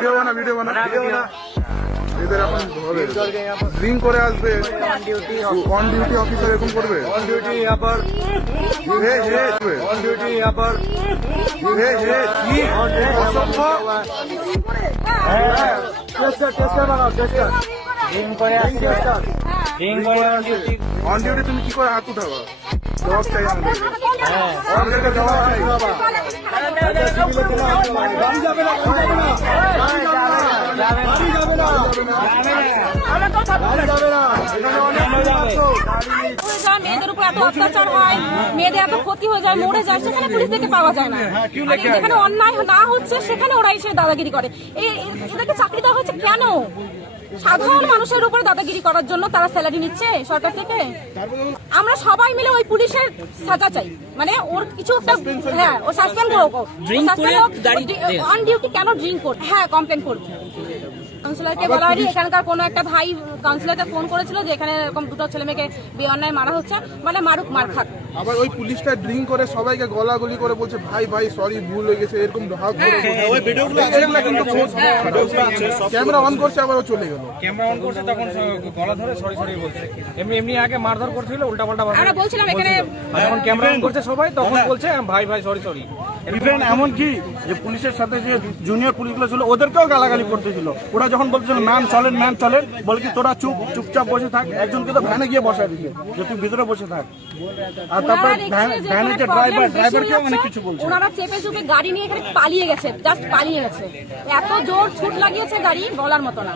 Video বানা এদের এখন ড্রিঙ্ক করে আসবে অন ডিউটি অফিসার এরকম করবে ऑन ड्यूटी यहाँ पर ऑन ड्यूटी यहाँ पर टेस्टर बनाओ टेस्टर অন ডিউটি তুমি কি করে হাত উঠাবা জবাব চাই আমাদেরকে জবাব চাই মেয়েদের উপর এত অত্যাচার হয়, মেয়েদের এত ক্ষতি হয়ে যায়, মরে যায়, সেখানে পুলিশদেরকে পাওয়া যায় না। যেখানে অন্যায় না হচ্ছে সেখানে ওরা এসে দাদাগিরি করে। এদেরকে চাকরি দেওয়া হচ্ছে কেন? সাধারণ মানুষের উপরে দাদাগিরি করার জন্য তারা স্যালারি নিচ্ছে সরকার থেকে। আমরা সবাই মিলে ওই পুলিশের সাজা চাই, মানে ওর কিছু একটা, হ্যাঁ ও সাসপেন্ড করুক, অন ডিউটি কেন ড্রিঙ্ক করবে, হ্যাঁ কমপ্লেন করবে। কাউন্সিলরকে বলা হয়নি, এখানকার কোনো একটা ভাই কাউন্সিলরকে ফোন করেছিল যে এখানে এরকম দুটো ছেলে মেয়েকে বেঅন্যায় মারা হচ্ছে, মানে মারুক, মার খাক। আবার ওই পুলিশটা ড্রিঙ্ক করে সবাইকে গলাগলি করে বলছে ভাই ভাই সরি ভুল হয়ে গেছে, এরকম ক্যামেরা অন করছে আবার ও চলে গেল। ক্যামেরা অন করছে তখন গলা ধরে সরি সরি বলছে, এমনি এমনি আগে মারধর করছিল উল্টা পাল্টা আমরা বলছিলাম এখানে যখন ক্যামেরা অন করছে সবাই তখন বলছে ভাই ভাই সরি সরি। ইভেন এমনকি যে পুলিশের সাথে যে জুনিয়র পুলিশগুলো ছিল ওদেরকেও গালাগালি করতেছিল। ওরা যখন বলছিল ম্যাম চলেন বলে কি তোরা চুপচাপ বসে থাক, একজনকে তো ভ্যানে গিয়ে বসায় দিচ্ছে যে তুই ভিতরে বসে থাক। আর তারপরে ভ্যানের যে ড্রাইভারকেও অনেক কিছু বলছে। ওনারা চেপে চুপে গাড়ি নিয়ে এখানে পালিয়ে গেছে, জাস্ট পালিয়ে গেছে, এত জোর ছুট লাগিয়েছে গাড়ি বলার মতো না।